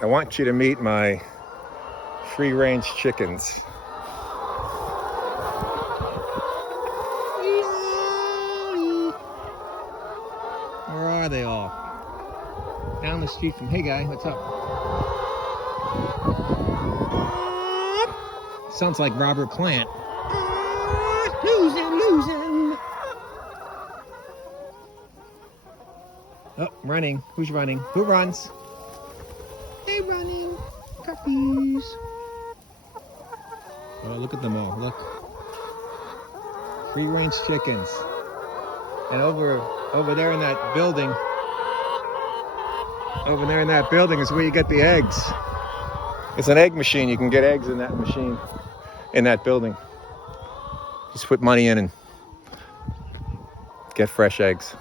I want you to meet my free-range chickens. Where are they all? Down the street from, hey guy, what's up? Sounds like Robert Plant. Losing. Oh, running. Who's running? Who runs? They running. Puppies. Oh, look at them all. Look. Free-range chickens. And over there in that building. Over there in that building is where you get the eggs. It's an egg machine. You can get eggs in that machine. In that building. Just put money in and get fresh eggs.